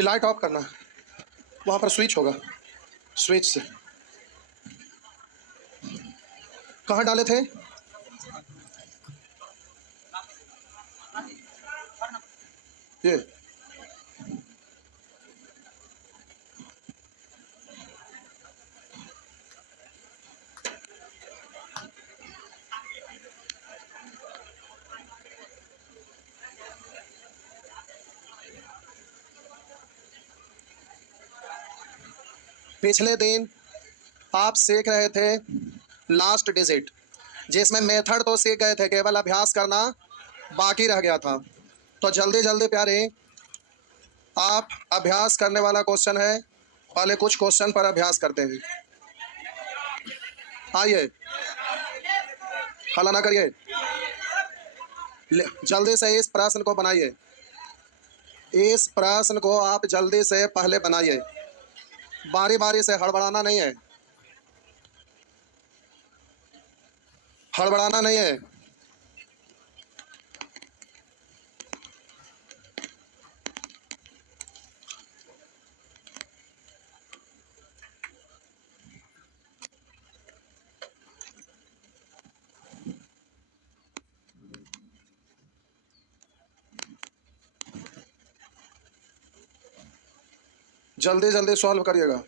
ये light of करना है, वहां पर स्विच होगा, स्विच से कहाँ डाले थे? ये पिछले दिन आप सीख रहे थे लास्ट डिजिट, जिसमें मेथड तो सीख गए थे, केवल अभ्यास करना बाकी रह गया था। तो जल्दी जल्दी प्यारे, आप अभ्यास करने वाला क्वेश्चन है, पहले कुछ क्वेश्चन पर अभ्यास करते हैं। आइए, हला ना करिए, जल्दी से इस प्रश्न को बनाइए। इस प्रश्न को आप जल्दी से पहले बनाइए, बारी बारी से, हड़बड़ाना नहीं है, हड़बड़ाना नहीं है। जल्दी जल्दी सॉल्व करिएगा।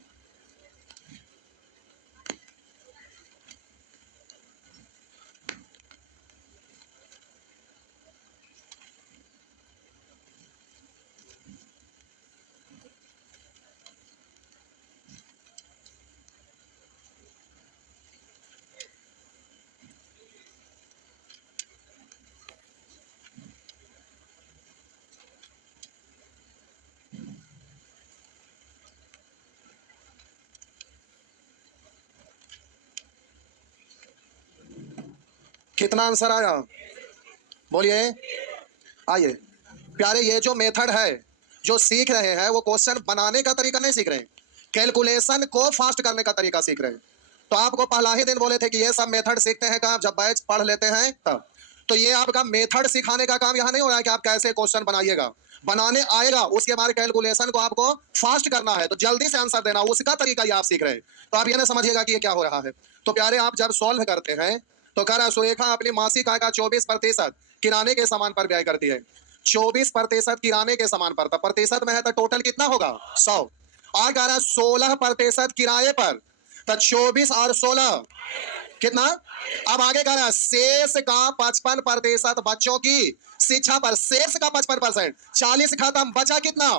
कितना आंसर आया बोलिए। आइए प्यारे, ये जो मेथड है जो सीख रहे हैं, वो क्वेश्चन बनाने का तरीका नहीं सीख रहे हैं, कैलकुलेशन को फास्ट करने का तरीका सीख रहे हैं। तो आपको पहला ही दिन बोले थे कि ये सब मेथड सीखते हैं कब? जब बैच पढ़ लेते हैं तब। तो ये आपका मेथड सिखाने का काम यहाँ नहीं हो रहा है कि आप कैसे क्वेश्चन बनाइएगा, बनाने आएगा, उसके बाद कैलकुलेशन को आपको फास्ट करना है, तो जल्दी से आंसर देना, उसका तरीका ये आप सीख रहे हैं। तो आप ये ना समझिएगा कि ये क्या हो रहा है। तो प्यारे, आप जब सॉल्व करते हैं तो कह रहा सुरेखा अपनी मासिक आय का 24% किराने के सामान पर व्यय करती है। 24% किराने के सामान पर, प्रतिशत में है तो टोटल कितना होगा? 100। और कह रहा 16% किराए पर, तो 24 और 16 कितना? अब आगे कह रहा है शेष का 55% बच्चों की शिक्षा पर, शेष का 55%, 40 खत्म, बचा कितना?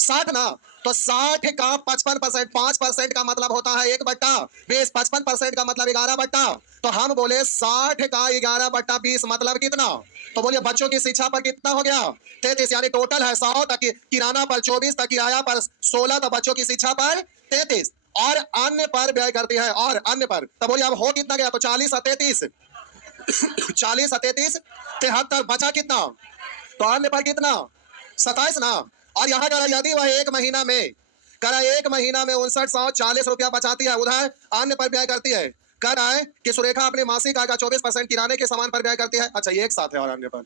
60 ना। तो 60 का 55%, 5% का मतलब होता है 1/20, 55% का मतलब 11/। तो हम बोले 60 का 11/20 मतलब कितना? तो बोलिए बच्चों की शिक्षा पर कितना हो गया? 33, यानी टोटल है 100 तक किराना पर, 24 तक किराया पर, 16 तो बच्चों की शिक्षा पर 33, और अन्य पर व्यय करती है, और अन्य पर। तो बोलिए अब हो कितना गया? तो 40 और 33, 40 और 33 73, बचा कितना? तो अन्य पर कितना? 27 ना। और यहाँ कह रहा यदि वह एक महीना में, कह रहा एक महीना में 5940 रुपया बचाती है, उधर अन्य पर व्यय करती है। कह रहा है कि सुरेखा अपने मासिक आय का 24% किराने के सामान पर व्यय करती है। अच्छा, ये एक साथ है और अन्य पर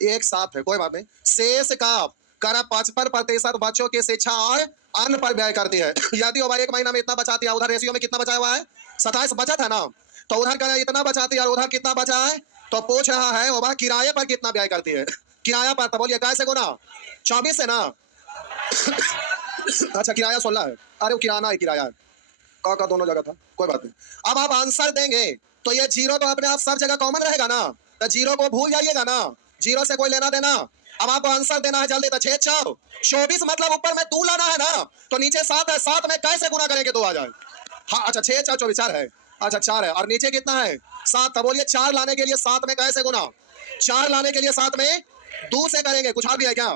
एक साथ है, कोई बात नहीं। शेष का कह रहा 55% बच्चों की शिक्षा और अन्य पर व्यय करती है। यदि वो एक महीना में इतना बचाती है, उधर रेशियो में कितना बचा हुआ है? 27 बचा था ना। तो उधर कह रहा इतना बचाती है और उधर कितना बचा है? तो पूछ रहा है वो किराए पर कितना व्यय करती है। किराया पर, तो बोलिए कैसे गुना? 24 से ना। अच्छा, किराया 16 है, अरे वो किराना है, किराया है, का दोनों जगह था, कोई बात नहीं। अब आप आंसर देंगे तो ये जीरो तो अपने आप सब जगह कॉमन रहेगा ना, तो जीरो को भूल जाइएगा ना, जीरो से कोई लेना देना। अब आपको आंसर देना है जल्दी, तो 6 4 24 मतलब ऊपर में 2 लाना है ना, तो नीचे 7 है, 7 में कैसे गुना करेंगे 2 आ जाए? हाँ, अच्छा 6 4 24 4 है, अच्छा 4 है, और नीचे कितना है? 7। तो बोलिए 4 लाने के लिए 7 में कैसे गुना? 4 लाने के लिए 7 में 2 से करेंगे। कुछ और भी है क्या?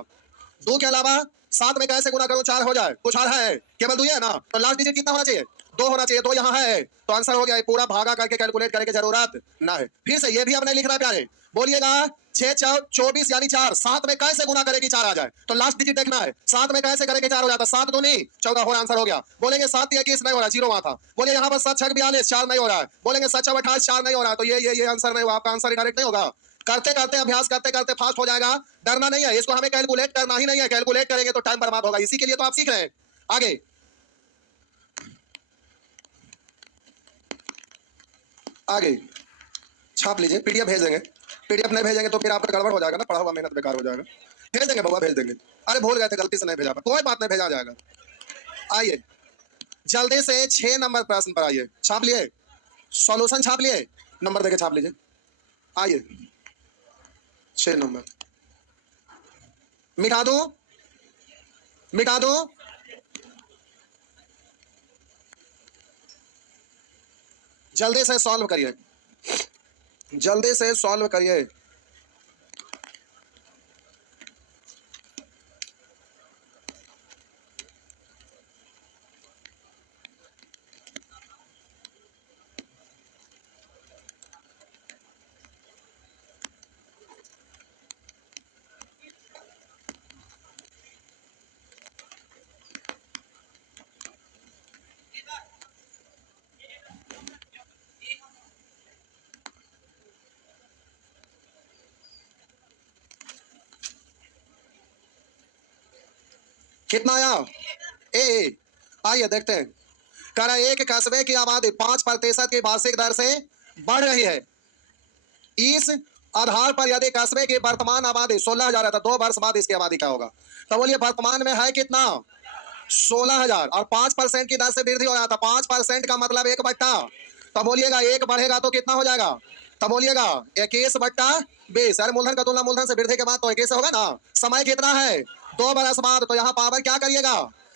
2 के अलावा 7 में कैसे गुना करूं 4 हो जाए? कुछ और है? केवल 2 है ना। तो लास्ट डिजिट कितना होना चाहिए? 2 होना चाहिए, 2 यहाँ है, तो आंसर हो गया। पूरा भागा करके कैलकुलेट करने की जरूरत ना है। फिर से ये भी हमने लिख रहा है प्यारे, बोलिएगा 6 4 24 यानी 4, 7 में कैसे गुना करेगी 4 आ जाए? तो लास्ट डिजिट देखना है, 7 में कैसे करेंगे 4 हो जाता? 7 दूनी 14 हो, आंसर हो गया। बोलेंगे 7 21 नहीं हो रहा, 0 वहां था। बोले यहाँ पर 7 6 42 4 नहीं हो रहा है। बोलेंगे 7 6 28 4 नहीं हो रहा है, तो ये आंसर नहीं हुआ, आपका आंसर डायरेक्ट नहीं होगा। करते करते अभ्यास करते करते फास्ट हो जाएगा। डरना नहीं है, इसको हमें कैलकुलेट करना ही नहीं है। कैलकुलेट करेंगे तो टाइम बर्बाद होगा। इसी के लिए तो आप सीख रहे हैं। आगे आगे छाप लीजिए, पीडीएफ भेज देंगे। पीडीएफ नहीं भेजेंगे तो फिर आपका गड़बड़ हो जाएगा ना, पढ़ा हुआ मेहनत बेकार हो जाएगा। भेज देंगे बउआ, भेज देंगे। अरे भूल गए थे, गलती से नहीं भेजा, कोई बात नहीं, भेजा जाएगा। आइए जल्दी से 6 नंबर प्रश्न पर आइए। छाप लिए सॉल्यूशन, छाप लिए, नंबर देके छाप लीजिए। आइए 6 नंबर मिटा दो, मिटा दो। जल्दी से सॉल्व करिए, जल्दी से सॉल्व करिए। कितना आया? ए आइए देखते हैं। कह रहा है एक कस्बे की आबादी 5% की वार्षिक दर से बढ़ रही है। इस आधार पर यदि कस्बे की वर्तमान आबादी 16,000 है तो 2 वर्ष बाद इसकी आबादी क्या होगा? तो बोलिए वर्तमान में है कितना? 16,000 और 5% की दर से वृद्धि हो रहा था। 5% का मतलब 1/। तो बोलिएगा 1 बढ़ेगा तो कितना हो जाएगा? तो बोलिएगा 21/20। अरे मूलधन का तुलना मूलधन से वृद्धि के बाद तो 21 होगा ना। समय कितना है? 2 बरस बाद। तो यहाँ पावर क्या करिएगा?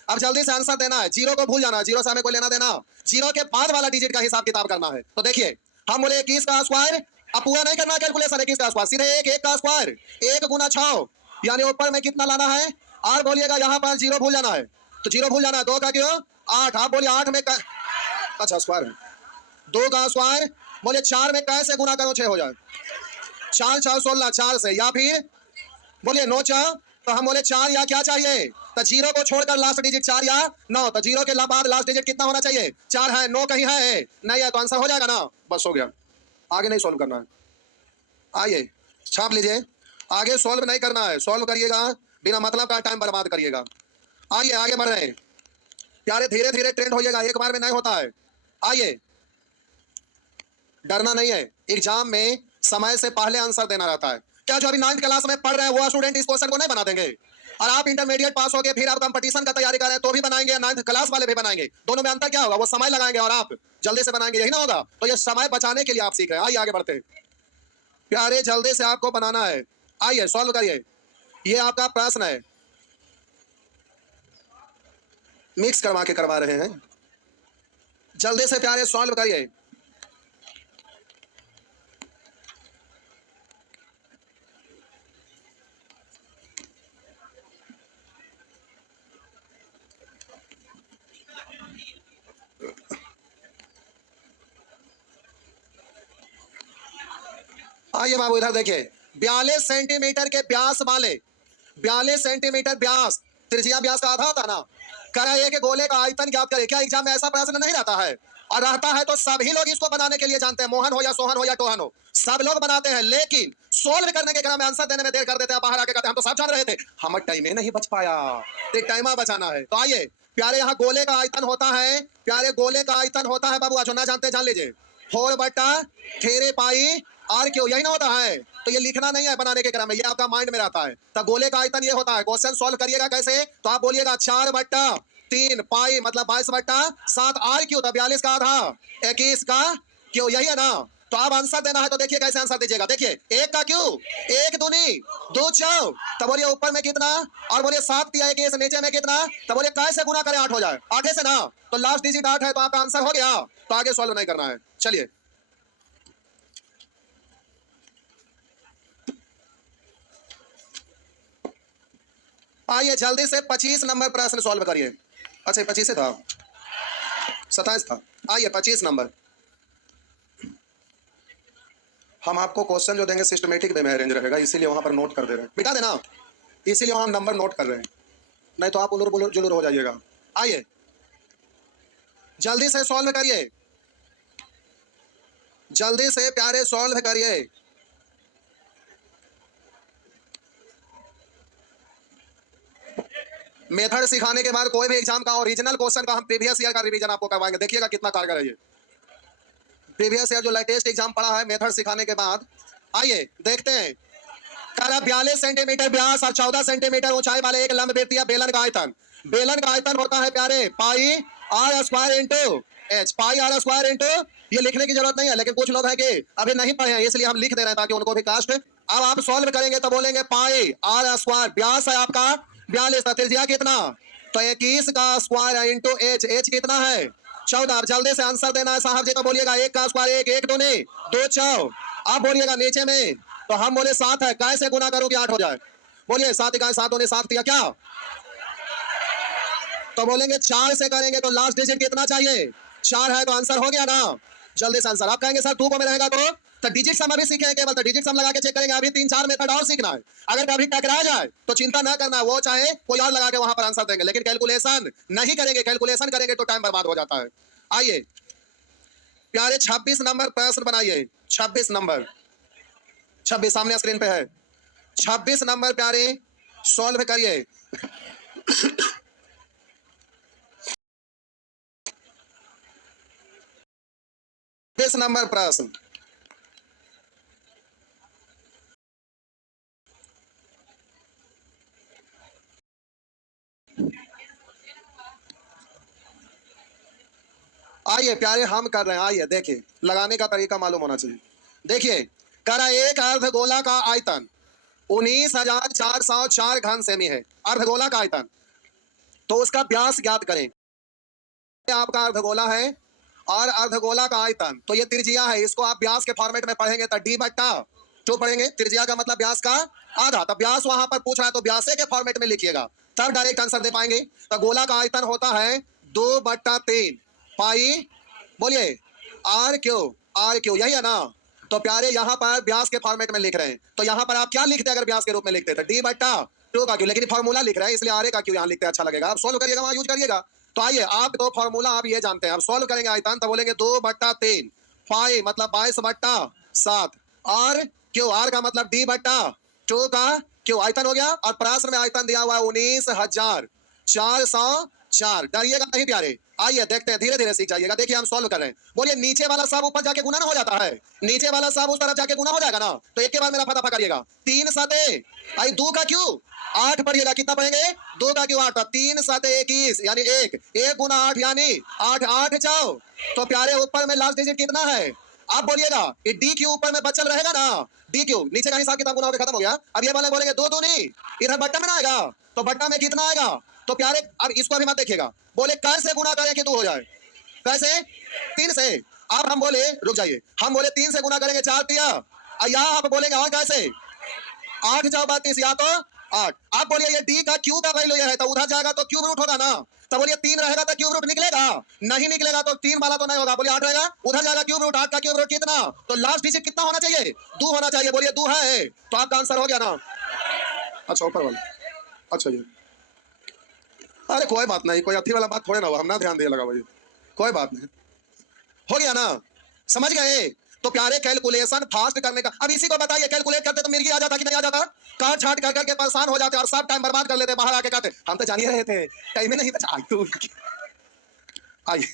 अब जल्दी से आंसर देना है, जीरो को भूल जाना है, जीरो से हमें कोई लेना देना। जीरो के बाद वाला डिजिट का हिसाब किताब करना है। तो देखिए हम बोले 21 का स्क्वायर, अब पूरा नहीं करना कैलकुलेशन, 21 का स्क्वायर सीधे 1 का स्क्वायर 1 गुना 6 यानी ऊपर में कितना लाना है? और बोलिएगा यहाँ पर जीरो भूल जाना है। तो जीरो भूल जाना है, 2 का क्यों 8। आप बोलिए 8 में अच्छा स्क्वायर 2 का स्क्वायर। बोलिए 4 में कैसे गुना करो 6 हो जाए? 4 4 16 4 से, या फिर बोलिए 9 4। तो हम बोले 4 या क्या चाहिए? तो जीरो को छोड़कर लास्ट डिजिट 4 या 9। तो जीरो के बाद लास्ट डिजिट कितना होना चाहिए? 4 है, 9 कहीं है नहीं है, तो आंसर हो जाएगा ना। बस हो गया, आगे नहीं सोल्व करना है। आइए छाप लीजिए, आगे सोल्व नहीं करना है। सोल्व करिएगा बिना मतलब का टाइम बर्बाद करिएगा। आइए आगे बढ़ रहे हैं प्यारे, धीरे धीरे ट्रेंड होइएगा, एक बार में नहीं होता है। आइए डरना नहीं है, एग्जाम में समय से पहले आंसर देना रहता है। क्या जो अभी 9th क्लास में पढ़ रहे हैं वो स्टूडेंट इस क्वेश्चन को नहीं बना देंगे? और आप इंटरमीडिएट पास हो गए फिर आप कंपटीशन का तैयारी कर रहे हैं तो भी बनाएंगे, या 9th क्लास वाले भी बनाएंगे? दोनों में अंतर क्या होगा? वो समय लगाएंगे और आप जल्दी से बनाएंगे, यही ना होगा? तो ये समय बचाने के लिए आप सीख रहे हैं। आइए आगे बढ़ते हैं प्यारे, जल्दी से आपको बनाना है। आइए सॉल्व करिए, ये आपका प्रश्न है, मिक्स करवा के करवा रहे हैं। जल्दी से प्यारे सॉल्व करिए। आइए बाबू इधर देखिए, 42 सेंटीमीटर के व्यास वाले, 42 सेंटीमीटर व्यास, त्रिज्या व्यास का आधा होता है ना। कह रहा है कि गोले का आयतन ज्ञात करें। क्या एग्जाम में ऐसा प्रश्न नहीं रहता है? और रहता है तो सभी लोग इसको बनाने के लिए जानते हैं, मोहन हो या सोहन हो या टोहन हो, सब लोग बनाते हैं। लेकिन सोल्व करने के क्रम में आंसर देने में देर कर देते हैं। बाहर आके कहते हैं हम तो सब जान रहे थे, हम टाइम नहीं बच पाया। तो टाइम बचाना है। तो आइए प्यारे, यहाँ गोले का आयतन होता है, प्यारे गोले का आयतन होता है बाबू, जो ना जानते जान लीजिए, 4/3 पाई आर क्यू, यही ना होता है? तो ये लिखना नहीं है बनाने के क्रम में, ये आपका माइंड में रहता है। तो गोले का आयतन ये होता है। क्वेश्चन सॉल्व करिएगा कैसे? तो आप बोलिएगा 4/3 पाई मतलब 22/7 आर क्यू, तो 42 का आधा 21 का क्यू, यही है ना। तो आप आंसर देना है तो देखिए कैसे आंसर दीजिएगा। देखिए 1 का क्यू 1 दूनी 2 चौ, तो बोलिए ऊपर में कितना, और बोलिए 7 या 21 नीचे में कितना, तो बोलिए कैसे गुना करें 8 हो जाए? 8 से ना, तो लास्ट डिजिट 8 है तो आपका आंसर हो गया। तो आगे सॉल्व नहीं करना है। चलिए आइए जल्दी से 25 नंबर प्रश्न सॉल्व करिए। अच्छा 25 था, 27 था। आइए 25 नंबर। हम आपको क्वेश्चन जो देंगे सिस्टमेटिक वे में अरेंज रहेगा, इसीलिए वहां पर नोट कर दे रहे हैं, मिटा देना, इसीलिए वहां हम नंबर नोट कर रहे हैं, नहीं तो आप उलूर बुलूर जुलूर हो जाइएगा। आइए जल्दी से सॉल्व करिए, जल्दी से प्यारे सॉल्व करिए। मेथड सिखाने के बाद कोई भी एग्जाम का ओरिजिनल क्वेश्चन का हम प्रीवियस ईयर का रिवीजन आपको करवाएंगे, देखिएगा कितना कारगर है ये। प्रीवियस ईयर जो लेटेस्ट एग्जाम पढ़ा है मेथड सिखाने के बाद, आइए देखते हैं। करा 42 सेंटीमीटर व्यास और 14 सेंटीमीटर ऊंचाई वाले एक लंबवृत्तीय बेलन का आयतन, बेलन का आयतन होता है प्यारे pi r square into h, pi r square into, ये लिखने की जरूरत नहीं है, लेकिन कुछ लोग हैं कि अभी नहीं पढ़े हैं इसलिए हम लिख दे रहे हैं ताकि उनको भी कास्ट। अब आप सॉल्व करेंगे तो बोलेंगे पाई आर स्क्वायर, व्यास है आपका 42, त्रिज्या कितना, तो 21 का स्क्वायर इंटू एच, एच कितना है 14। जल्दी से आंसर देना है साहब जी, तो बोलिएगा 1 का स्क्वायर 1, 1 दूनी 2 4। आप बोलिएगा नीचे में, तो हम बोले 7 है, कैसे गुना करो कि 8 हो जाए, बोलिए 7 इकाई 7 दूनी 7 दिया क्या, तो बोलेंगे 4 से करेंगे तो लास्ट डिजिट कितना चाहिए 4 है, तो आंसर हो गया ना। जल्दी से आंसर। आप कहेंगे सर 2 को में रहेगा तो डिजिट सम अभी सीखे केवल, तो डिजिट सम लगा के चेक करेंगे, अभी 3-4 मेथड और सीखना है। अगर कभी टकरा जाए तो चिंता ना करना, वो चाहे कोई और लगा के वहां पर आंसर देंगे, लेकिन कैलकुलेशन नहीं करेंगे, कैलकुलेशन करेंगे तो टाइम बर्बाद हो जाता है। आइए प्यारे 26 नंबर प्रश्न बनाइए, 26 नंबर, 26 सामने स्क्रीन पे है, 26 नंबर प्यारे सॉल्व करिए। 26 नंबर प्रश्न, आइए प्यारे हम कर रहे हैं, आइए देखिए लगाने का तरीका मालूम होना चाहिए। देखिए करा एक अर्धगोला का आयतन 19,404 घन सेमी है, अर्धगोला का आयतन, तो उसका व्यास ज्ञात करें। आपका अर्धगोला है और अर्धगोला का आयतन, तो ये त्रिज्या है, इसको आप व्यास के फॉर्मेट में पढ़ेंगे तो डी बट्टा 2 पढ़ेंगे, त्रिज्या का मतलब व्यास का आधा, तो व्यास वहां पर पूछ रहा है तो व्यासे के फॉर्मेट में लिखिएगा तब डायरेक्ट आंसर दे पाएंगे। तो गोला का आयतन होता है 2/3 पाई, बोलिए आर क्यू, यही है ना। तो प्यारे यहाँ पर व्यास के फॉर्मेट में लिख रहे हैं, तो यहाँ पर आप क्या लिखते हैं अगर व्यास के रूप में लिखते हैं तो D/2 का क्यू, लेकिन फॉर्मूला लिख रहे हैं इसलिए आर का क्यू यहाँ लिखते हैं, अच्छा लगेगा, आप सोल्व करिएगा वहां यूज करिएगा। तो आइए आप दो फॉर्मूला आप ये जानते हैं, आप सोल्व करेंगे आयतन तो बोलेंगे 2/3 पाई मतलब 22/7, आर क्यू, आर का मतलब D/2 का क्यू, आयतन हो गया। और प्रश्न में आयतन दिया हुआ है 19,404। डरिएगा नहीं प्यारे, आइए देखते हैं, धीरे धीरे सीख जाइएगा। देखिए हम सॉल्व कर रहे हैं, बोलिए नीचे वाला सब ऊपर जाके गुना ना हो जाता है, नीचे वाला सब उस तरफ जाके गुना हो जाएगा ना, तो एक के बाद मेरा फटाफट करिएगा। 3 7 आई 2 का क्यू 8 पढ़िएगा, कितना पढ़ेंगे 2 का क्यू 8, 3 7 21 यानी 1 गुना 8 यानी 8 8 जाओ। तो प्यारे ऊपर में लास्ट डिजिट कितना है, आप बोलिएगा ये डी क्यू ऊपर में बचल रहेगा ना, डी क्यू नीचे का हिसाब किताब गुना होकर खत्म हो गया। अब ये वाले बोलेंगे 2 दूनी, इधर बट्टा में ना आएगा, तो बट्टा में कितना आएगा, तो प्यारे अब इसको अभी मत देखिएगा, बोले कैसे गुना करें कि 2 हो जाए, कैसे 3 से। अब हम बोले रुक जाइए, हम बोले 3 से गुना करेंगे 4 दिया, यहाँ आप बोलेंगे और कैसे 8 जाओ 32 या तो 8। आप बोलिए ये डी का क्यू का वैल्यू ये है, तो उधर जाएगा तो क्यूब रूट होगा ना, तो बोलिए 3 रहेगा तो क्यूब रूट निकलेगा, नहीं निकलेगा तो 3 वाला तो नहीं होगा, बोलिए 8 रहेगा, उधर जाएगा क्यूब रूट, 8 का क्यूब रूट कितना, तो लास्ट डिजिट कितना होना चाहिए 2 होना चाहिए, बोलिए 2 है, तो आपका आंसर हो गया ना। अच्छा ऊपर वाला, अच्छा ये, अरे कोई बात नहीं, कोई अथी वाला बात थोड़े ना हुआ, हम ना ध्यान दिए लगा भाई, कोई बात नहीं, हो गया ना, समझ गए। तो प्यारे कैलकुलेशन फास्ट करने का, अब इसी को बताइए कैलकुलेट करते तो मिर्गी आ जाता कि नहीं आ जाता, काट छाट कर करके परेशान हो जाते और सब टाइम बर्बाद कर लेते, बाहर आके कहते हम तो जान ही रहे थे, टाइम ही नहीं बचा। तू आइए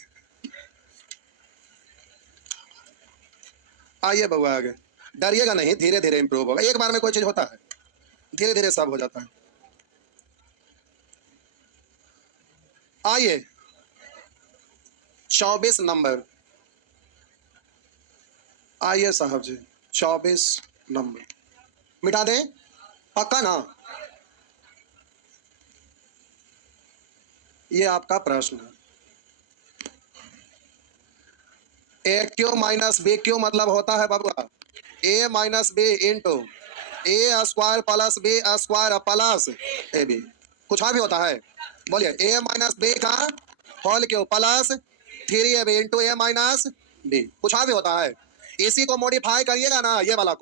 आइए बउआ आगे, डरिएगा नहीं, धीरे धीरे इंप्रूव होगा, एक बार में कोई चीज होता है, धीरे धीरे सब हो जाता है। आइए 24 नंबर, आइए साहब जी 24 नंबर, मिटा दें पक्का ना, ये आपका प्रश्न है। A cube minus b cube मतलब होता है बाबूआ a minus b into a square plus b square plus a b, कुछ और भी होता है, बोलिए ए माइनस बी का whole cube plus 3ab into a minus b, कुछ और भी होता है। इसी को मॉडिफाई करिएगा ना, ये वाला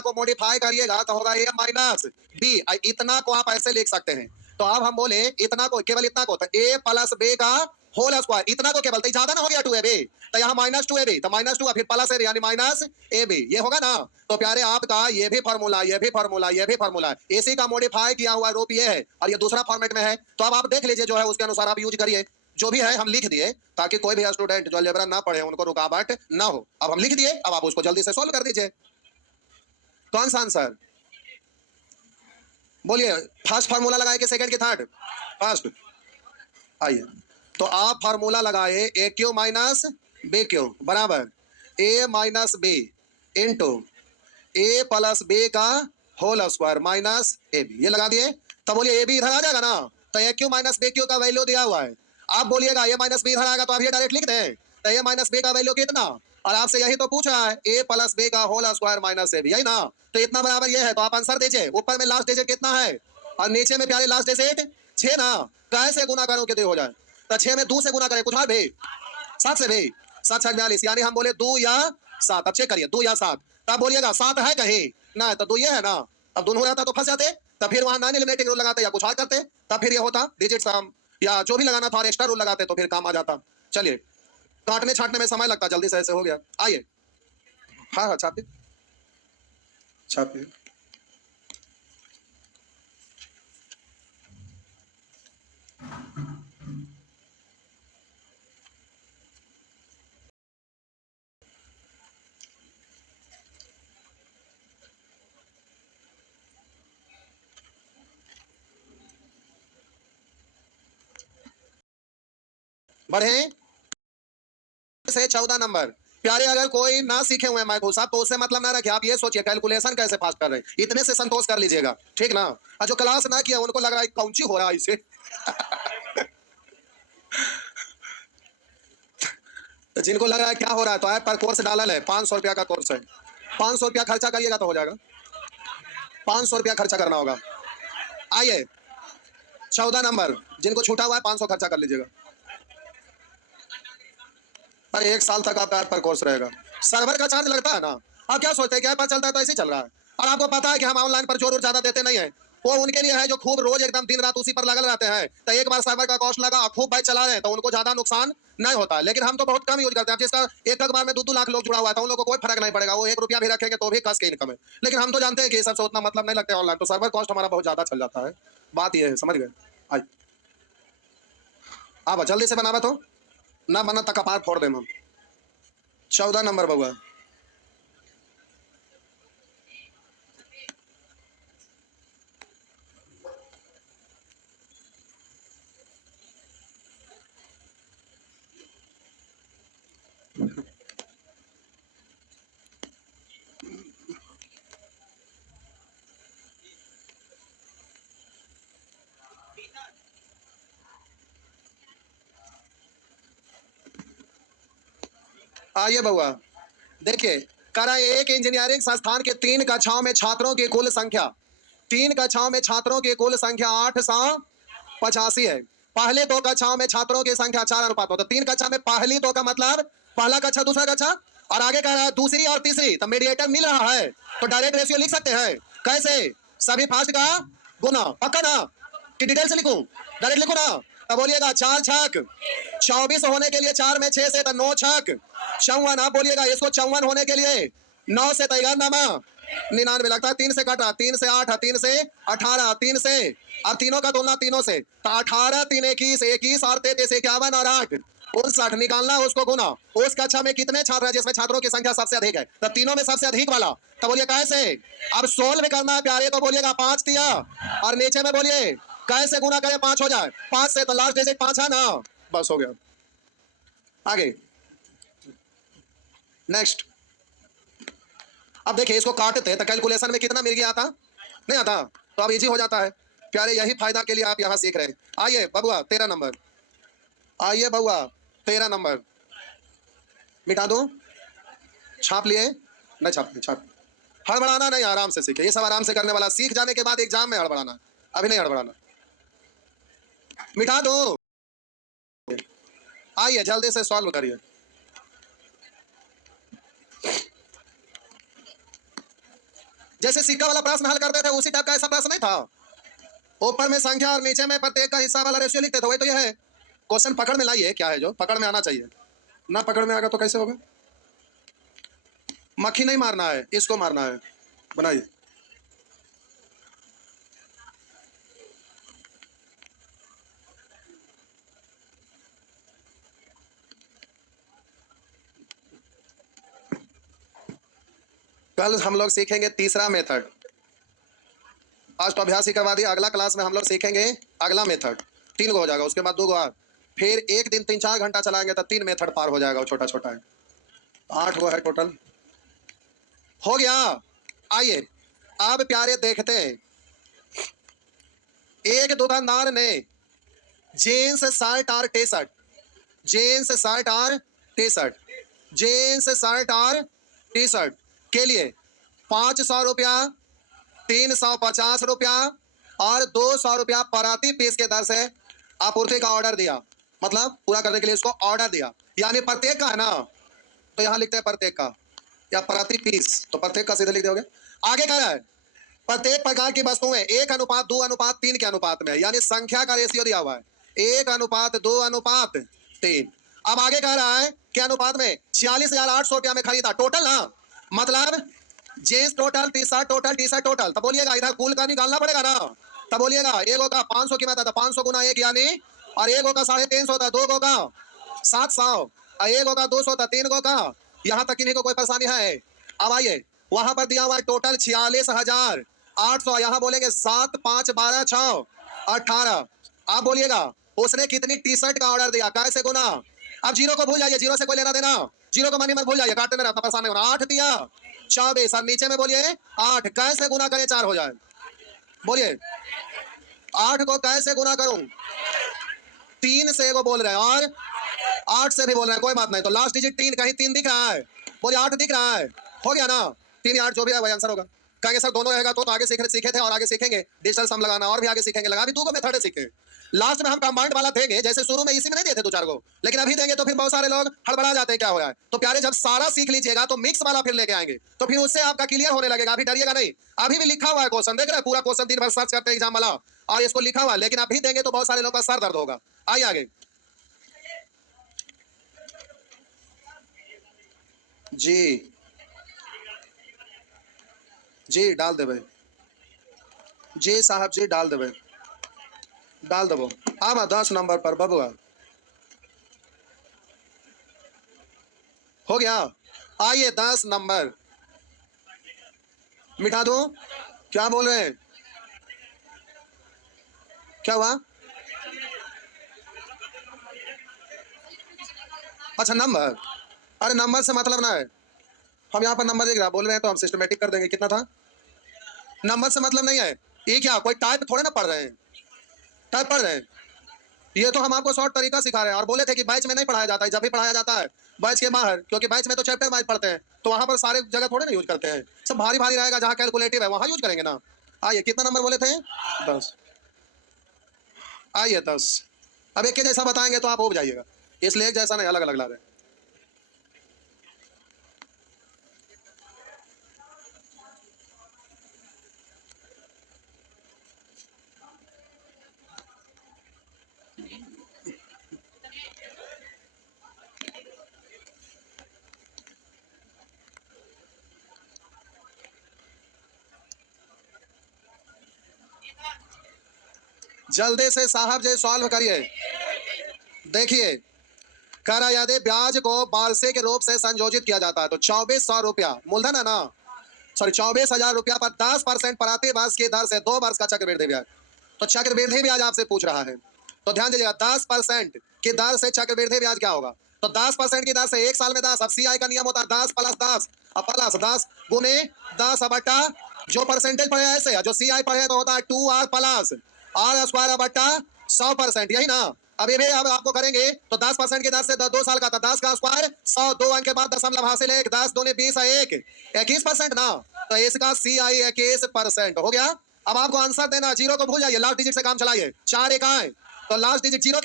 को मॉडिफाई करिएगा तो होगा ए माइनस बी, इतना को आप ऐसे लिख सकते हैं। तो अब हम बोले इतना को, केवल इतना को, तो ए प्लस बी का होल स्क्वायर, इतना को केवल तो ज्यादा ना हो गया 2ab, तो यहाँ -2ab, तो -2 फिर प्लस ab यानी -ab, ये होगा ना। तो प्यारे आपका ये भी फार्मूला, ये भी फार्मूला, ये भी फार्मूला, एसी का मॉडिफाई किया हुआ रूप ये है और ये दूसरा फॉर्मेट में है। तो अब आप देख लीजिए जो है उसके अनुसार आप यूज करिए। जो भी है हम लिख दिए ताकि कोई भी स्टूडेंट जो अलजेब्रा ना पढ़े उनको रुकावट ना हो। अब हम लिख दिए, अब आप उसको जल्दी से सॉल्व कर दीजिए। कौन सा आंसर बोलिए, फर्स्ट फार्मूला लगाए कि सेकंड की थर्ड? फर्स्ट। आइए, तो आप फार्मूला लगाए a cube minus b cube बराबर a minus b into a plus b का whole square minus a b, ये लगा दिए। तो बोलिए ए बी इधर आ जाएगा ना, तो ए क्यू माइनस बी क्यू का वैल्यू दिया हुआ है। आप बोलिएगा ए माइनस बी इधर आएगा तो आप ये डायरेक्ट लिख दें, तो ए माइनस बी का वैल्यू कितना, और आपसे यही तो पूछ रहा है ए प्लस बी का whole square minus a b, यही ना। तो इतना बराबर ये है, तो आप आंसर दीजिए। ऊपर में लास्ट डिजिट कितना है और नीचे में प्यारे लास्ट डिजिट 6 ना। कैसे गुना करो कितने हो जाए, तो 6 में 2 से गुना करें, कुछ और भी 7 से भी, 7 6 42, यानी हम बोले 2 या 7। अब चेक करिए 2 या 7, तब बोलिएगा 7 है कहीं ना, तो 2 ये है ना। अब दोनों रहता तो फंस जाते, तब फिर वहां नॉन एलिमिनेटिंग रूल लगाते या कुछ और करते, तब फिर ये होता डिजिट सम या जो भी लगाना था और एक्स्ट्रा रूल लगाते तो फिर काम आ जाता। चलिए, काटने छाटने में समय लगता, जल्दी से ऐसे हो गया। आइए, हाँ हाँ छापिए छापिए। बढ़े से 14 नंबर। प्यारे अगर कोई ना सीखे हुए माइको साहब तो उससे मतलब ना रखे, आप ये सोचिए कैलकुलेशन कैसे पास कर रहे हैं, इतने से संतोष कर लीजिएगा, ठीक ना। और जो क्लास ना किया उनको लग रहा है कौन सी हो रहा है इसे। तो जिनको लग रहा है क्या हो रहा है, तो ऐप पर कोर्स डाला है, 500 रुपया का कोर्स है। 500 रुपया खर्चा करिएगा तो हो जाएगा, 500 रुपया खर्चा करना होगा। आइए 14 नंबर, जिनको छूटा हुआ है 500 खर्चा कर लीजिएगा। अरे 1 साल तक आपका ऐप पर कोर्स रहेगा, सर्वर का चार्ज लगता है ना। आप क्या सोचते हैं कि ऐप पर चलता है तो ऐसे ही चल रहा है, और आपको पता है कि हम ऑनलाइन पर जोर ज्यादा देते नहीं है। वो उनके लिए है जो खूब रोज एकदम दिन रात उसी पर लगल रहते हैं, तो एक बार सर्वर का कॉस्ट लगा खूब बैच चला रहे हैं तो उनको ज्यादा नुकसान नहीं होता। लेकिन हम तो बहुत कम यूज करते हैं, जिसका एक बार में 2-2 लाख लोग जुड़ा हुआ है तो उन लोगों को कोई फर्क नहीं पड़ेगा, वो 1 रुपया भी रखेंगे तो भी कस के इनकम है। लेकिन हम तो जानते हैं कि सबसे उतना मतलब नहीं लगता है ऑनलाइन, तो सर्वर कॉस्ट हमारा बहुत ज्यादा चल जाता है। बात ये है, समझ गए। आज आप जल्दी से बनावा तो ना बना तक कपार फोड़ दें हम। 14 नंबर बउआ, आइए बउआ देखिए, करा एक इंजीनियरिंग संस्थान के 3 कक्षाओं में छात्रों की कुल संख्या, 3 कक्षाओं में छात्रों की कुल संख्या 885 है। पहले 2 कक्षाओं में छात्रों की संख्या 4 अनुपात हो, तो 3 कक्षा में पहली 2 का मतलब पहला कक्षा दूसरा कक्षा, और आगे कह रहा है दूसरी और तीसरी, तो मीडिएटर मिल रहा है तो डायरेक्ट रेशियो लिख सकते हैं। कैसे? सभी फास्ट का गुना, पक्का ना कि डिटेल से लिखूं? डायरेक्ट लिखो ना। तब बोलिएगा 4 छक 24 होने के लिए 4 में 6 से, तो 9 छक 54। आप बोलिएगा इसको 54 होने के लिए 9 से तैयार नामा 99 लगता है, 3 से कटा, 3 से 8, 3 से 18, 3 से, अब तीनों का तुलना तीनों से, तो 18 3 21 21 और 33 51 और 8 59 निकालना, उसको गुना। उस कक्षा में कितने छात्र हैं जिसमें छात्रों की संख्या सबसे अधिक है, तो तीनों में सबसे अधिक वाला। तो बोलिए कैसे? अब सोल्व करना है प्यारे, तो बोलिएगा 5 दिया और नीचे में बोलिए कैसे गुना करें 5 हो जाए, 5 से, तो लास्ट डिजिट 5 है ना, बस हो गया। आगे नेक्स्ट। अब देखिए इसको काटते हैं तो कैलकुलेशन में कितना मिल गया आता, नहीं आता, तो अब इजी हो जाता है प्यारे, यही फायदा के लिए आप यहाँ सीख रहे हैं। आइए बबुआ 13 नंबर, आइए बबुआ 13 नंबर, मिटा दो, छाप लिए, नहीं छाप, छाप, हड़बड़ाना नहीं, आराम से सीखे, ये सब आराम से करने वाला, सीख जाने के बाद एग्जाम में हड़बड़ाना, अभी नहीं हड़बड़ाना। मिटा दो, आइए जल्दी से सॉल्व करिए। जैसे सिक्का वाला प्रश्न हल करते थे उसी टाइप का ऐसा प्रश्न नहीं था, ऊपर में संख्या और नीचे में प्रत्येक का हिस्सा वाला रेशियो लिखते थे, वही तो ये है। क्वेश्चन पकड़ में लाइए, क्या है जो पकड़ में आना चाहिए ना। पकड़ में आएगा तो कैसे होगा? मक्खी नहीं मारना है, इसको मारना है। बनाइए। कल हम लोग सीखेंगे तीसरा मेथड। आज तो अभ्यास ही करवा दिया, अगला क्लास में हम लोग सीखेंगे अगला मेथड। 3 गो हो जाएगा, उसके बाद 2 गो और। फिर एक दिन 3-4 घंटा चलाएंगे तो 3 मेथड पार हो जाएगा, वो छोटा छोटा है। 8 गो है टोटल। हो गया। आइए अब प्यारे देखते हैं। एक दुकानदार ने जीन्स शर्ट और टी शर्ट, जीन्स शर्ट और टी शर्ट, जीन्स शर्ट और टी शर्ट के लिए 500 रुपया, 350 रुपया और 200 रुपया प्रति पीस के दर से आपूर्ति का ऑर्डर दिया। मतलब पूरा करने के लिए इसको ऑर्डर दिया, यानी प्रत्येक का है ना, तो यहां लिखते हैं प्रत्येक का या प्रति पीस, तो प्रत्येक का सीधे लिख दोगे। आगे कह रहा है प्रत्येक प्रकार की वस्तुएं 1:2:3 के अनुपात में, यानी संख्या का रेशियो दिया हुआ है 1:2:3। अब आगे कह रहा है क्या अनुपात में? 46,800 रुपया में खरीदा टोटल ना, मतलब jeans total, T shirt total, T shirt total. तब बोलिएगा इधर कुल का निकालना पड़ेगा ना। तब बोलिएगा एगो का 500 की बात है, 500 गुना 1 यानी, और एगो का 350 होता है, 2 गो का 700, और एगो का 200 होता है, 3 गो का। यहां तक किन्हीं को कोई परेशानी है? अब आइए वहां पर दिया हुआ है टोटल 46,800, यहां बोलेंगे 7 5 12 6 18। आप बोलिएगा उसने कितनी टी शर्ट का ऑर्डर दिया, कैसे गुना? अब जीरो को भूल जाइए, जीरो से कोई लेना देना, जीरो को मनी मत भूल जाइए, काटते में रहता, परेशान नहीं होना। 8 दिया 24 और नीचे में बोलिए 8, कैसे गुना करें 4 हो जाए? बोलिए 8 को कैसे गुना करूं? 3 से एगो बोल रहे हैं और 8 से भी बोल रहे हैं, कोई बात नहीं। तो लास्ट डिजिट 3, कहीं 3 दिख रहा है? बोलिए 8 दिख रहा है। हो गया ना, 3 या 8 जो भी है वही आंसर होगा। कहेंगे सर दोनों रहेगा तो आगे सीखे थे और आगे सीखेंगे डिजिटल सम लगाना, और भी आगे सीखेंगे। लगा भी 2 को मेथड सीखे, लास्ट में हम कंबाइंड वाला देंगे। जैसे शुरू में इसी में नहीं देते 2-4 को, लेकिन अभी देंगे तो फिर बहुत सारे लोग हड़बड़ा जाते हैं क्या हो रहा है। तो प्यारे जब सारा सीख लीजिएगा तो मिक्स वाला फिर लेके आएंगे, तो फिर उससे आपका क्लियर होने लगेगा। अभी डरिएगा नहीं, अभी भी लिखा हुआ है क्वेश्चन, देख रहे हैं पूरा क्वेश्चन दिन भर सर्च करते हैं एग्जाम वाला, और इसको लिखा हुआ है, लेकिन अभी देंगे तो बहुत सारे लोग का सर दर्द होगा। आइए आगे जी जी डाल देवे जी साहब जी, डाल देवे, डाल देवो। आवा 10 नंबर पर बबुआ। हो गया। आइए 10 नंबर मिटा दो। क्या बोल रहे हैं? क्या हुआ? अच्छा नंबर, अरे नंबर से मतलब ना है, हम यहाँ पर नंबर देख रहा बोल रहे हैं तो हम सिस्टमेटिक कर देंगे। कितना था? नंबर से मतलब नहीं है। ये क्या कोई टाइप थोड़े ना पढ़ रहे हैं, टाइप पढ़ रहे हैं? ये तो हम आपको शॉर्ट तरीका सिखा रहे हैं, और बोले थे कि बैच में नहीं पढ़ाया जाता है, जब भी पढ़ाया जाता है बैच के बाहर, क्योंकि बैच में तो चैप्टर वाइज पढ़ते हैं, तो वहां पर सारे जगह थोड़े ना यूज करते हैं, सब भारी भारी रहेगा, जहाँ कैलकुलेटिव है वहां यूज करेंगे ना। आइए कितना नंबर बोले थे? 10। आइए 10। अब एक के जैसा बताएंगे तो आप उब जाइएगा, इसलिए एक जैसा नहीं, अलग अलग ला रहे हैं। जल्दी से साहब जी सॉल्व करिए। देखिए कह रहा यदि ब्याज को वार्षिक रूप से संयोजित किया जाता है तो 2400 रुपया मूलधन है ना, सॉरी 24,000 रुपया पर 10% प्रति वर्ष की दर से 2 वर्ष का चक्रवृद्धि ब्याज। तो चक्रवृद्धि ब्याज आपसे पूछ रहा है, तो ध्यान दीजिएगा 10% की दर से चक्रवृद्धि ब्याज क्या होगा? तो 10% की दर से 1 साल में 10। अब सीआई का नियम होता है 10 + 10 और प्लस 10 गुने 10 बटा जो परसेंटेज पढ़े ऐसे, जो सीआई पढ़े तो होता है 2r प्लस r स्क्वायर बटा 100%, यही ना। अब ये भी अब आपको करेंगे तो 10% की दर से 2 साल का था, 10 का स्क्वायर 100, 2 अंक के बाद दशमलव हासिल 1, 10 दूनी 20 1 21% ना, तो इसका CI 21% हो गया। अब आपको आंसर देना, जीरो को भूल जाइए, लास्ट डिजिट से काम चलाइए। 4 1 आए तो लास्ट डिजिट जीरो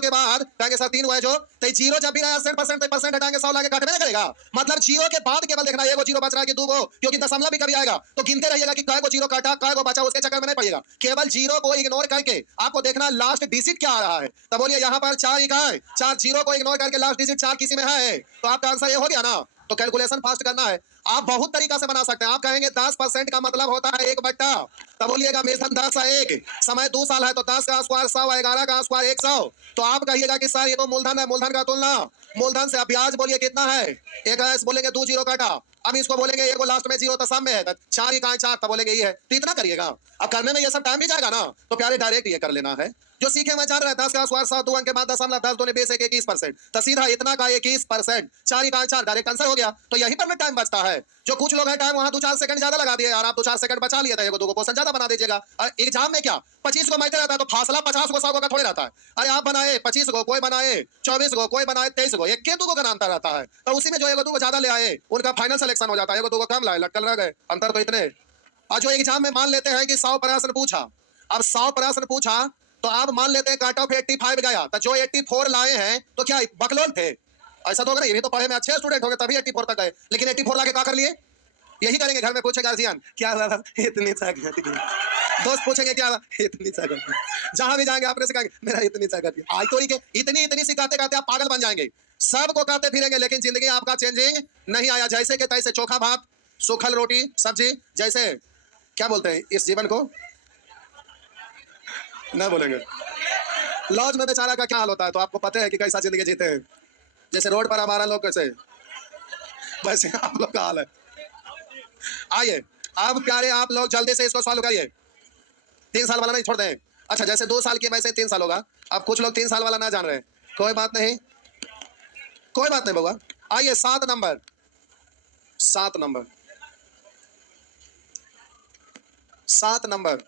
के बाद कहेंगे सर 3 हुआ है जो, तो जीरो जब भी रहा 100% तो परसेंट हटाएंगे 100 लाके काटने करेगा। मतलब जीरो के बाद केवल देखना है वो जीरो बच रहा है कि दो गो, क्योंकि दशमलव भी कभी आएगा तो गिनते रहिएगा कि काय को जीरो काटा काय को बचा, उसके चक्कर में नहीं पड़िएगा। केवल जीरो को इग्नोर करके आपको देखना लास्ट डिजिट क्या आ रहा है। तो बोलिए यहाँ पर 4 इकाई 4, जीरो को इग्नोर करके लास्ट डिजिट 4 किसी में है, तो आपका आंसर ये हो गया ना। तो कैलकुलेशन फास्ट करना है, आप बहुत तरीका से बना सकते हैं। आप कहेंगे 10% का मतलब होता है 1 बट्टा, तब बोलिएगा मेथड 10 है 1, समय 2 साल है तो 10 का स्क्वायर 100, 11 का स्क्वायर 100। तो आप कहिएगा कि सर ये तो मूलधन है, मूलधन का तुलना मूलधन से। ब्याज बोलिए कितना है, एक है बोलेंगे 2 जीरो काटा, अब इसको बोलेंगे ये लास्ट में जीरो तो सामने है 4 इकाई 4, तब बोलेंगे ये है, तो इतना करिएगा। अब करने में ये सब टाइम भी जाएगा ना, तो प्यारे डायरेक्ट ये कर लेना है जो सीखे मैं चाह रहा है। 10 का स्क्वायर 100, 2 अंक के बाद दशमलव 10 दूनी 20 21%, तो सीधा इतना का 21%, 4 इकाई 4 डायरेक्ट आंसर हो गया। तो यही पर में टाइम बचता है। जो कुछ लोग हैं टाइम वहां 2-4 सेकंड ज्यादा लगा दिए यार, आप 2-4 सेकंड बचा लिए थे, दो क्वेश्चन ज्यादा बना दीजिएगा। और एग्जाम में क्या 25 को मैटर रहता है, तो फासला 50 को 100 का थोड़ी रहता है। अरे आप बनाए 25 को, कोई बनाए 24 को, कोई बनाए 23 को, एक के दो का अंतर रहता है। तो उसी में जो एक दो को ज्यादा ले आए उनका फाइनल सिलेक्शन हो जाता है, एक दो को कम लाए लटकल रह गए, अंतर तो इतने। और जो एग्जाम में मान लेते हैं कि 100 प्रश्न पूछा, अब 100 प्रश्न पूछा तो आप मान लेते हैं कट ऑफ 85 गया, तो जो 84 लाए हैं तो क्या बकलोल थे? ऐसा तो होगा ना, ये भी तो पढ़े में अच्छे स्टूडेंट होंगे तभी 84 तक गए, लेकिन 84 लाके क्या कर लिए? यही करेंगे घर में, पूछेगा गार्जियन क्या हुआ इतनी सा गलती, दोस्त पूछेंगे क्या हुआ इतनी सा गलती, जहां भी जाएंगे आपने सिखाएंगे मेरा इतनी सा गलती। आज तो इतनी इतनी सिखाते कहते आप पागल बन जाएंगे, सबको कहते फिरेंगे, लेकिन जिंदगी आपका चेंजिंग नहीं आया। जैसे के तैसे चोखा भात सूखल रोटी सब्जी, जैसे क्या बोलते हैं इस जीवन को ना बोलेंगे। लॉज में बेचारा का क्या हाल होता है तो आपको पता है कि कैसा जिंदगी जीते हैं। जैसे रोड पर हमारा लोग कैसे, वैसे आप लोग का हाल है। आइए अब प्यारे आप लोग जल्दी से इसको सॉल्व करिए। 3 साल वाला नहीं छोड़ दें। अच्छा जैसे 2 साल की वैसे 3 साल होगा। अब कुछ लोग 3 साल वाला ना जान रहे हैं, कोई बात नहीं, कोई बात नहीं बउआ। आइए 7 नंबर, 7 नंबर, 7 नंबर।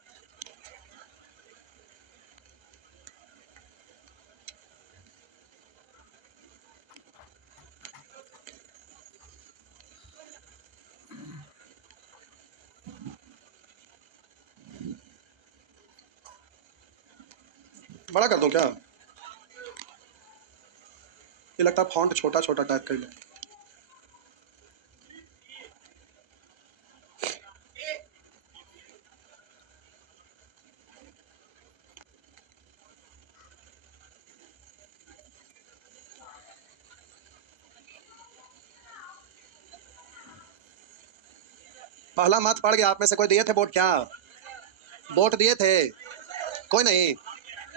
बड़ा कर दूं क्या? ये लगता है फॉन्ट छोटा छोटा टाइप कर ले। पहला मत पड़ गया। आप में से कोई दिए थे वोट क्या? वोट दिए थे? कोई नहीं,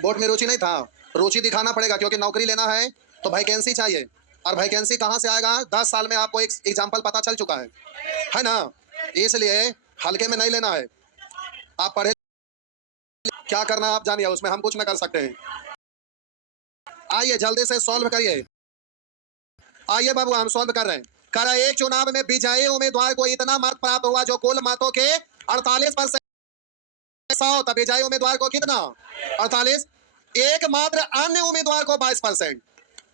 वोट में रुचि नहीं था। रुचि दिखाना पड़ेगा क्योंकि नौकरी लेना है तो वैकेंसी चाहिए, और वैकेंसी कहाँ से आएगा? 10 साल में आपको एक एग्जाम्पल पता चल चुका है ना। इसलिए हल्के में नहीं लेना है। आप पढ़े क्या करना आप जानिए, उसमें हम कुछ न कर सकते हैं। आइए जल्दी से सॉल्व करिए। आइए बाबू हम सॉल्व कर रहे हैं। करा एक चुनाव में विजयी उम्मीदवार को इतना मत प्राप्त हुआ जो कुल मतों के 48%, 100, तब विजयी उम्मीदवार को कितना? 48। एकमात्र अन्य उम्मीदवार को 22%,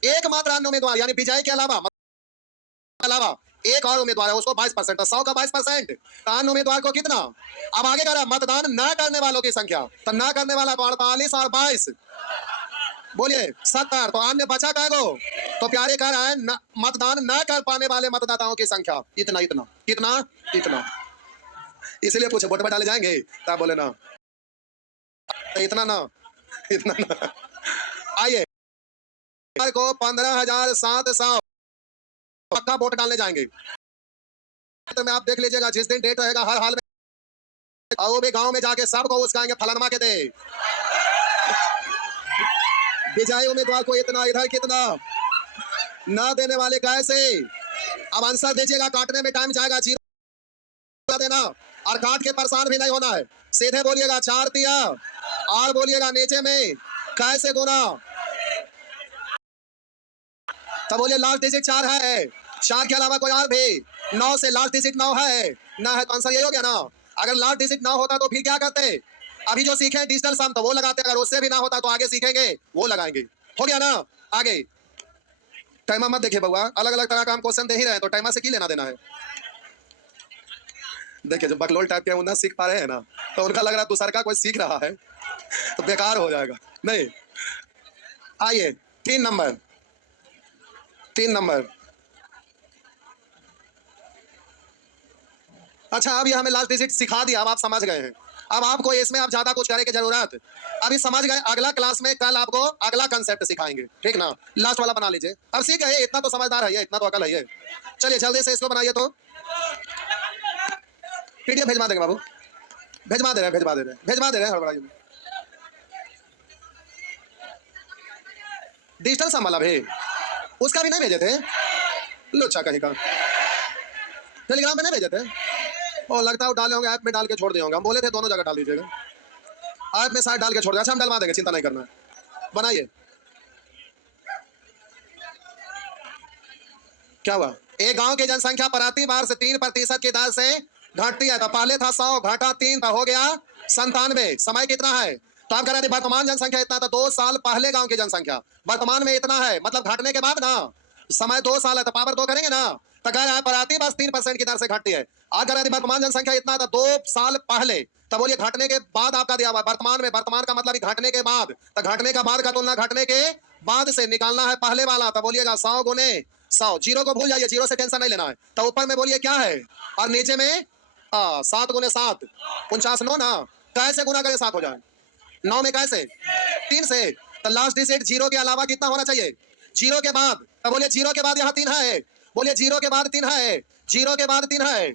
एकमात्र अन्य उम्मीदवार यानी विजय के अलावा एक और उम्मीदवार है उसको 22%, 100 का 22%, अन्य उम्मीदवार को कितना? अब आगे कह रहा मतदान न करने वालों की संख्या, तो न करने वाला तो 48 और 22 बोलिए 70, तो अन्य बचा कह गो। तो प्यारे कह रहा है मतदान न कर पाने वाले मतदाताओं की संख्या इतना इतना कितना इतना। इसलिए पूछे वोट में डाले जाएंगे तब बोले ना, तो इतना ना इतना ना। आइए को 15,700 पक्का वोट डालने जाएंगे। तो मैं आप देख लीजिएगा जिस दिन डेट रहेगा हर हाल में, और वो भी गांव में जाके सबको उसकाएंगे फलनमा के दे। विजयी उम्मीदवार को इतना, इधर कितना, ना देने वाले कैसे? अब आंसर दीजिएगा, काटने में टाइम जाएगा, जीरो देना और काट के परेशान भी नहीं होना है। सीधे बोलिएगा 4 दिया और बोलिएगा नीचे में कैसे गुना, तब बोलिए लास्ट डिजिट 4 है, 4 के अलावा कोई और भी 9 से लास्ट डिजिट 9 है ना, है तो आंसर यही हो गया ना। अगर लास्ट डिजिट 9 होता तो फिर क्या करते? अभी जो सीखे डिजिटल सम तो वो लगाते, अगर उससे भी ना होता तो आगे सीखेंगे वो लगाएंगे। हो गया ना। आगे टाइमा मत देखिए बउआ, अलग अलग तरह का हम क्वेश्चन दे ही रहे हैं तो टाइमा से की लेना देना है। देखिए जो बकलोल टाइप के ना सीख पा रहे हैं ना, तो उनका लग रहा है दूसरा का कोई सीख रहा है तो बेकार हो जाएगा। नहीं, आइए 3 नंबर, 3 नंबर। अच्छा, अब ये हमें लास्ट डिजिट सिखा दिया, अब आप समझ गए हैं। अब आपको इसमें अब ज्यादा कुछ करने की जरूरत, अभी समझ गए। अगला क्लास में कल आपको अगला कंसेप्ट सिखाएंगे, ठीक ना। लास्ट वाला बना लीजिए। अब सीख गए, इतना तो समझदार है ये, इतना तो अकल है ये। चलिए जल्दी से इसको बनाइए। तो पीडीएफ भेजवा देंगे बाबू, भेजवा दे रहे हैं, भेजवा दे रहे हैं, भेजवा दे रहे हैं, हड़बड़ाइए में। डिजिटल सम वाला भी उसका भी नहीं भेजे थे, लोचा कहीं का। टेलीग्राम में नहीं भेजे थे, और लगता है वो डाले होंगे, ऐप में डाल के छोड़ दिए होंगे। हम बोले थे दोनों जगह डाल दीजिएगा, ऐप में शायद डाल के छोड़ दिया। अच्छा हम डलवा देंगे, चिंता नहीं करना है। बनाइए। क्या हुआ? एक गांव की जनसंख्या प्रति वर्ष 3% की दर से घटती है। तो पहले था 100, घटा 3, तो हो गया 97। समय कितना है? तो आप कह रहे थे वर्तमान जनसंख्या इतना था। 2 साल पहले गांव की जनसंख्या वर्तमान में इतना है, मतलब घटने के बाद ना समय 2 साल है, तो पावर 2 करेंगे ना। तो कह रहा है प्रति वर्ष 3% की दर से घटती है। अगर यदि वर्तमान जनसंख्या इतना था 2 साल पहले, तो बोलिए घटने के बाद आपका दिया हुआ वर्तमान में। वर्तमान का मतलब घटने के बाद, तो घटने का बाद का तुलना घटने के बाद से निकालना है पहले वाला। तो बोलिएगा 100 गुने 100, जीरो को भूल जाइए, जीरो से टेंशन नहीं लेना है। तो ऊपर में बोलिए क्या है, और नीचे में 7 गुने 7 49 9 ना। कैसे गुना करें 7 हो जाए? 9 में कैसे? 3 से। तो लास्ट डिजिट जीरो के अलावा कितना होना चाहिए? जीरो के बाद, तो बोलिए जीरो के बाद यहाँ 3 है। बोलिए जीरो के बाद 3 है, जीरो के बाद 3 है।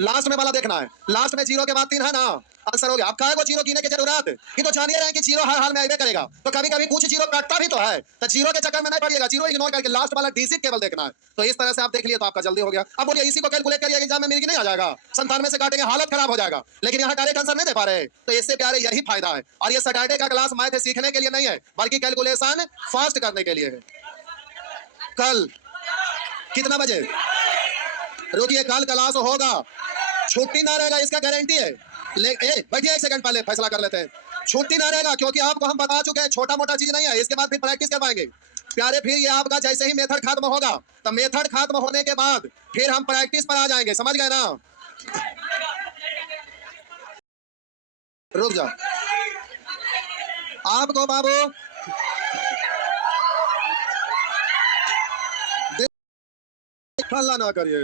लास्ट में वाला देखना है, लास्ट में जीरो के बाद 3 है ना। आंसर हो गया। अब काहे को जीरो गिनने की जरूरत, ये तो जानिए रहे हैं कि जीरो हर हाल में आइबे करेगा। तो कभी कभी कुछ जीरो कटता भी तो है, तो जीरो के चक्कर में नहीं पड़िएगा, जीरो इग्नोर करके लास्ट वाला डिजिट केवल देखना है। तो इस तरह से आप देख लिए तो आपका जल्दी हो गया। अब बोलिए इसी को कैलकुलेट करिए, एग्जाम में मिल के नहीं आ जाएगा। 97 से काटेंगे हालत खराब हो जाएगा, लेकिन यहाँ डायरेक्ट आंसर नहीं दे पा रहे। तो इससे प्यारे यही फायदा है। और ये सैटरडे का क्लास मैथ सीखने के लिए नहीं है, बल्कि कैलकुलेशन फास्ट करने के लिए है। कल कितना बजे? रुकिए, कल क्लास होगा, छुट्टी ना रहेगा, इसका गारंटी है। बैठिए 1 सेकंड, पहले फैसला कर लेते हैं। छुट्टी ना रहेगा, क्योंकि आपको हम बता चुके हैं छोटा मोटा चीज नहीं है। इसके बाद फिर प्रैक्टिस करवाएंगे प्यारे। फिर ये आपका जैसे ही मेथड खत्म होगा, तो मेथड खत्म होने के बाद फिर हम प्रैक्टिस पर आ जाएंगे, समझ गए ना। रुक जाओ आपको बाबू, हल्ला ना करिए,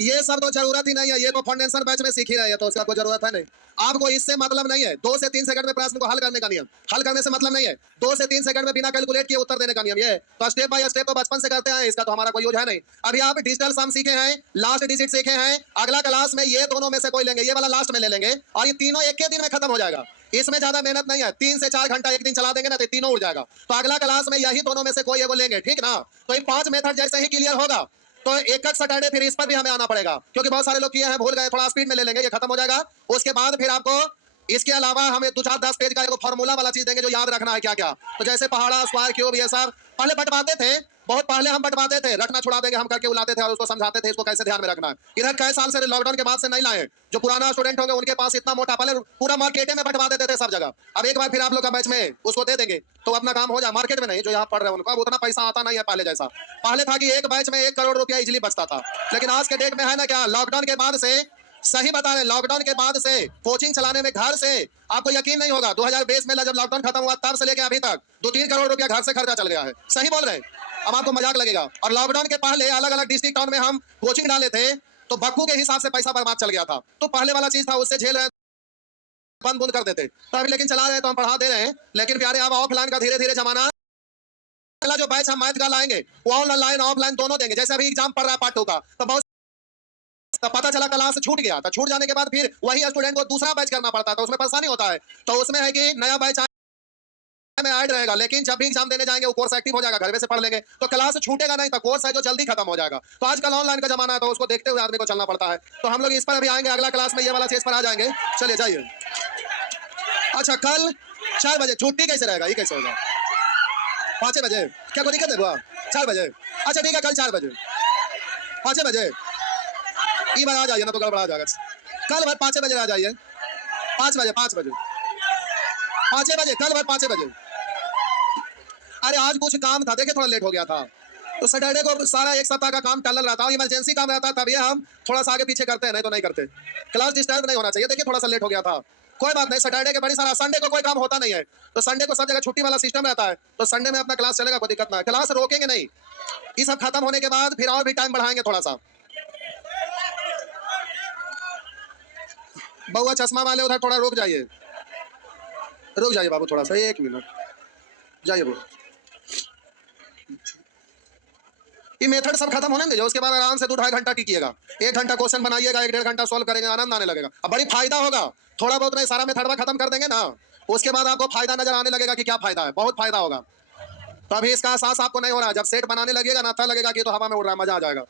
ये सब तो जरूरत ही नहीं है। ये तो फाउंडेशन बैच में सीख ही रहे हैं, तो उसका कोई जरूरत है नहीं। आपको इससे मतलब नहीं है। 2 से 3 सेकंड में प्रश्न को हल करने का नियम, हल करने से मतलब नहीं है। 2 से 3 सेकंड में बिना कैलकुलेट किए उत्तर देने का नियम ये है। तो स्टेप बाय स्टेप तो बचपन से करते हैं, इसका तो हमारा कोई यूज है नहीं। अभी आप डिजिटल सम सीखे हैं, लास्ट डिजिट सीखे हैं। अगला क्लास में ये दोनों में से कोई लेंगे, ये वाला लास्ट में ले लेंगे, और ये तीनों एक के दिन में खत्म हो जाएगा। इसमें ज्यादा मेहनत नहीं है, 3 से 4 घंटा एक दिन चला देंगे ना, तो तीनों उड़ जाएगा। तो अगला क्लास में यही दोनों में से कोई एगो लेंगे, ठीक ना। तो ये 5 मेथड जैसे ही क्लियर होगा, तो एक सैटरडे फिर इस पर भी हमें आना पड़ेगा, क्योंकि बहुत सारे लोग किए हैं भूल गए। थोड़ा स्पीड में ले लेंगे, ये खत्म हो जाएगा। उसके बाद फिर आपको इसके अलावा हमें 2-4-10 पेज का एक फार्मूला वाला चीज देंगे, जो याद रखना है क्या क्या। तो जैसे पहाड़ा, स्क्वायर, क्यूब, ये सब पहले बंटवाते थे, बहुत पहले हम बंटवाते थे, रखना छुड़ा देंगे हम करके उलाते थे, और उसको समझाते थे इसको कैसे ध्यान में रखना है। इधर कई साल से लॉकडाउन के बाद से नहीं लाए। जो पुराना स्टूडेंट होंगे उनके पास इतना मोटा, पहले पूरा मार्केट में बंटवा देते थे सब जगह। अब एक बार फिर आप लोग का बैच में उसको दे देंगे, तो अपना काम हो जाए। मार्केट में नहीं, जो यहाँ पढ़ रहे हैं उनको अब उतना पैसा आता नहीं है पहले जैसा। पहले था कि एक बैच में 1 करोड़ रुपया इजिली बचता था, लेकिन आज के डेट में है ना क्या, लॉकडाउन के बाद से, सही बता रहे, लॉकडाउन के बाद से कोचिंग चलाने में घर से आपको यकीन नहीं होगा, 2020 में जब लॉकडाउन खत्म हुआ तब से लेकर अभी तक 2-3 करोड़ रुपया घर से खर्चा चल गया है। सही बोल रहे हैं, अब आपको मजाक लगेगा। और लॉकडाउन के पहले अलग अलग डिस्ट्रिक्ट टाउन में हम कोचिंग डाले थे, तो बक्कू के हिसाब से पैसा बर्बाद चल गया था। तो पहले वाला चीज था, उससे झेल रहे बंद बुंद कर देते। तो अभी लेकिन चला रहे हैं, तो हम पढ़ा दे रहे हैं। लेकिन प्यारे अब ऑफलाइन का धीरे धीरे जमाना, अगला जो बैच हम मैथ का लाएंगे वो ऑनलाइन ऑफलाइन दोनों देंगे। जैसे अभी एग्जाम पढ़ रहा है पार्ट 2 का, तो बहुत तो पता चला क्लास छूट गया, तो छूट जाने के बाद फिर वही स्टूडेंट को दूसरा बैच करना पड़ता है, तो उसमें परेशानी होता है। तो उसमें है कि नया बैच में ऐड रहेगा, लेकिन जब भी एग्जाम देने जाएंगे वो कोर्स एक्टिव हो जाएगा, घर में से पढ़ लेंगे, तो क्लास छूटेगा नहीं। तो कोर्स है जो जल्दी खत्म हो जाएगा। तो आजकल ऑनलाइन का जमाना है, तो उसको देखते हुए आदमी को चलना पड़ता है। तो हम लोग इस पर अभी आएंगे, अगला क्लास में ये वाला चीज पर आ जाएंगे। चलिए जाइए। अच्छा, कल 4 बजे छुट्टी कैसे रहेगा, ये कैसे होगा? 5 बजे क्या कोई दिक्कत है बुआ? 4 बजे, अच्छा ठीक है, कल 4 बजे 5 बजे ये बार आ जाइए, ना तो गड़बड़ा जाएगा। कल भाई 5 बजे आ जाइए, 5 बजे 5 बजे 5 बजे कल भाई 5 बजे। अरे आज कुछ काम था, देखिए थोड़ा लेट हो गया था, तो सैटरडे को सारा एक सप्ताह का काम टल रहा था, इमरजेंसी काम रहता, तभी हम थोड़ा सा आगे पीछे करते हैं, नहीं तो नहीं करते। क्लास डिस्टर्ब नहीं होना चाहिए, देखिए थोड़ा सा लेट हो गया था। कोई बात नहीं, सैटरडे के बड़ी सारा, संडे को कोई काम होता नहीं है, तो संडे को सब जगह छुट्टी वाला सिस्टम रहता है, तो संडे में अपना क्लास चलेगा, कोई दिक्कत ना है, क्लास रोकेंगे नहीं। ये सब खत्म होने के बाद फिर और भी टाइम बढ़ाएंगे थोड़ा सा। बउआ चश्मा वाले उधर थोड़ा रुक जाइए, रुक जाइए बाबू थोड़ा सा, 1 मिनट जाइए वो। ये मेथड सब खत्म होने जो, उसके बाद आराम से 2-2.5 घंटा कीजिएगा, 1 घंटा क्वेश्चन बनाइएगा, 1-1.5 घंटा सॉल्व करेंगे, आनंद आने लगेगा। अब बड़ी फायदा होगा, थोड़ा बहुत नहीं, सारा मेथड खत्म कर देंगे ना, उसके बाद आपको फायदा नजर आने लगेगा कि क्या फायदा है, बहुत फायदा होगा। तो अभी इसका एहसास आपको नहीं हो रहा है, जब सेट बनाने लगेगा ना तब लगेगा कि तो हवा में उड़ रहा है, मजा आ जाएगा।